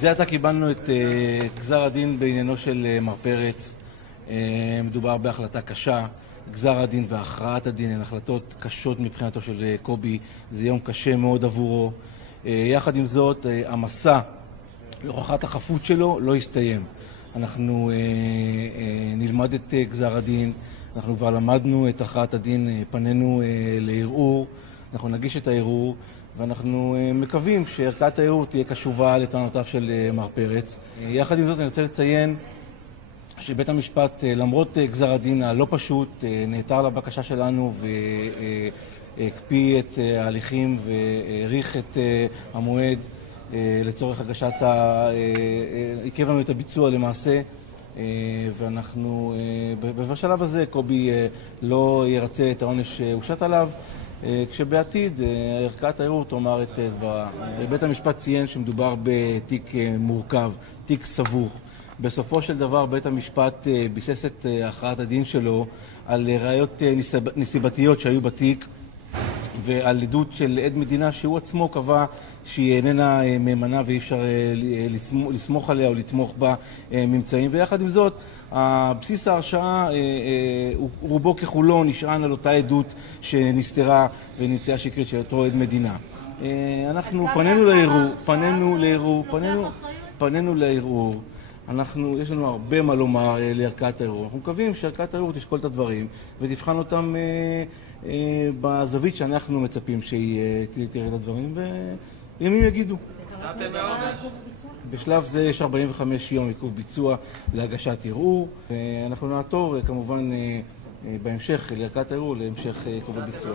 זה עתה קיבלנו את גזר הדין בעניינו של מר פרץ. מדובר בהחלטה קשה. גזר הדין והכרעת הדין הן החלטות קשות מבחינתו של קובי. זה יום קשה מאוד עבורו. יחד עם זאת, המסע להוכחת החפות שלו לא יסתיים. אנחנו נלמד את גזר הדין, אנחנו כבר למדנו את הכרעת הדין, פנינו לערעור, אנחנו נגיש את הערעור, ואנחנו מקווים שערכאת הערעור תהיה קשובה לטענותיו של מר פרץ. יחד עם זאת אני רוצה לציין שבית המשפט, למרות גזר הדין הלא פשוט, נעתר לבקשה שלנו והקפיא את ההליכים והאריך את המועד לצורך הגשת עיכב לנו את הביצוע למעשה, ואנחנו בשלב הזה קובי לא ירצה את העונש שהושת עליו, כשבעתיד ערכאת הערעור תאמר את דברה. בית המשפט ציין שמדובר בתיק מורכב, תיק סבוך. בסופו של דבר בית המשפט ביסס את הכרעת הדין שלו על ראיות נסיבתיות שהיו בתיק ועל עדות של עד מדינה שהוא עצמו קבע שהיא איננה מהימנה ואי אפשר לסמוך עליה או לתמוך בה ממצאים. ויחד עם זאת, בסיס ההרשעה רובו ככולו נשען על אותה עדות שנסתרה ונמצאה שקרית של אותו עד מדינה. אנחנו פנינו לערעור. יש לנו הרבה מה לומר לערכאת הערעור. אנחנו מקווים שערכאת הערעור תשקול את הדברים ותבחן אותם בזווית שאנחנו מצפים שהיא תראה את הדברים, וימים יגידו. בשלב זה יש 45 יום עיכוב ביצוע להגשת ערעור. אנחנו נעתור כמובן בהמשך לערכאת הערעור להמשך עיכוב הביצוע.